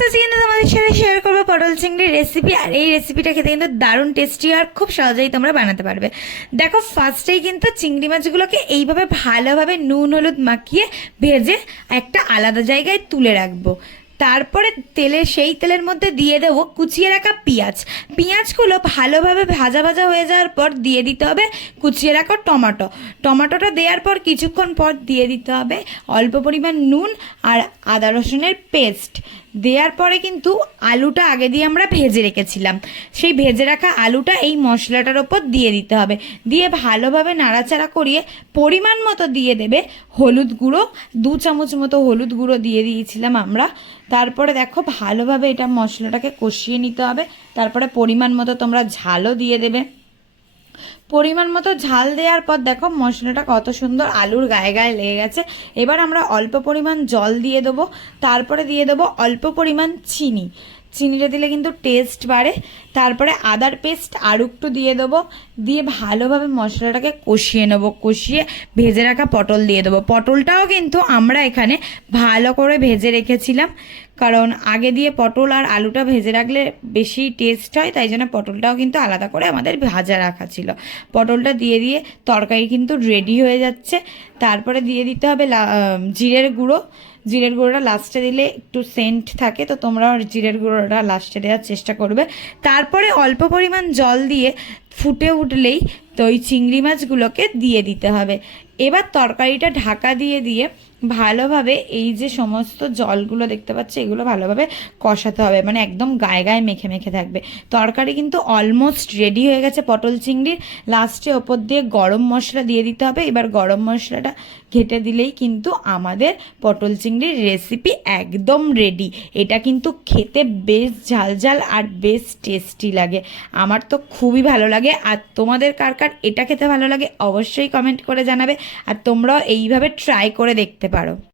আজকে কিন্তু তোমাদের সাথে শেয়ার করব পটল চিংড়ির রেসিপি আর এই রেসিপিটা খেতে কিন্তু দারুণ টেস্টি আর খুব সহজেই তোমরা বানাতে পারবে। দেখো ফার্স্টেই কিন্তু চিংড়ি মাছগুলোকে এইভাবে ভালোভাবে নুন, হলুদ মাখিয়ে ভেজে একটা আলাদা জায়গায় তুলে রাখব। তারপরে তেলে সেই তেলের মধ্যে দিয়ে দেবো কুচিয়ে রাখা পেঁয়াজ। পেঁয়াজগুলো ভালোভাবে ভাজা ভাজা হয়ে যাওয়ার পর দিয়ে দিতে হবে কুচিয়ে রাখা টমাটো। টমাটোটা দেওয়ার পর কিছুক্ষণ পর দিয়ে দিতে হবে অল্প পরিমাণ নুন আর আদা রসুনের পেস্ট। দেওয়ার পরে কিন্তু আলুটা আগে দিয়ে আমরা ভেজে রেখেছিলাম। সেই ভেজে রাখা আলুটা এই মশলাটার ওপর দিয়ে দিতে হবে। দিয়ে ভালোভাবে নাড়াচাড়া করিয়ে পরিমাণ মতো দিয়ে দেবে হলুদ গুঁড়ো। দু চামচ মতো হলুদ গুঁড়ো দিয়ে দিয়েছিলাম আমরা। তারপরে দেখো ভালোভাবে এটা মশলাটাকে কষিয়ে নিতে হবে। তারপরে পরিমাণ মতো তোমরা ঝালও দিয়ে দেবে। পরিমাণ মতো ঝাল দেওয়ার পর দেখো মশলাটা কত সুন্দর আলুর গায়ে গায়ে লেগে গেছে। এবার আমরা অল্প পরিমাণ জল দিয়ে দেবো। তারপরে দিয়ে দেবো অল্প পরিমাণ চিনি। চিনিটা দিলে কিন্তু টেস্ট বাড়ে। তারপরে আদার পেস্ট আরও একটু দিয়ে দেবো। দিয়ে ভালোভাবে মশলাটাকে কষিয়ে নেব। কষিয়ে ভেজে রাখা পটল দিয়ে দেবো। পটলটাও কিন্তু আমরা এখানে ভালো করে ভেজে রেখেছিলাম। কারণ আগে দিয়ে পটল আর আলুটা ভেজে রাখলে বেশি টেস্ট হয়, তাই জন্য পটলটাও কিন্তু আলাদা করে আমাদের ভাজা রাখা ছিল। পটলটা দিয়ে দিয়ে তরকারি কিন্তু রেডি হয়ে যাচ্ছে। তারপরে দিয়ে দিতে হবে জিরের গুঁড়ো। জিরের গুঁড়োটা লাস্টে দিলে একটু সেন্ট থাকে, তো তোমরা জিরের গুঁড়োটা লাস্টে দেওয়ার চেষ্টা করবে। তারপরে অল্প পরিমাণ জল দিয়ে ফুটে উঠলেই তো ওই চিংড়ি মাছগুলোকে দিয়ে দিতে হবে। এবার তরকারিটা ঢাকা দিয়ে দিয়ে ভালোভাবে এই যে সমস্ত জলগুলো দেখতে পাচ্ছ, এগুলো ভালোভাবে কষাতে হবে। মানে একদম গায়ে গায়ে মেখে মেখে থাকবে। তরকারি কিন্তু অলমোস্ট রেডি হয়ে গেছে পটল চিংড়ির। লাস্টে ওপর দিয়ে গরম মশলা দিয়ে দিতে হবে। এবার গরম মশলাটা ঘেটে দিলেই কিন্তু আমাদের পটল চিংড়ির রেসিপি একদম রেডি এটা কিন্তু খেতে বেশ ঝাল ঝাল আর বেশ টেস্টি লাগে। আমার তো খুবই ভালো লাগে। আর তোমাদের কার কার এটা খেতে ভালো লাগে, অবশ্যই কমেন্ট করে জানাবে, আর তোমরাও এইভাবে ট্রাই করে দেখতে পারো।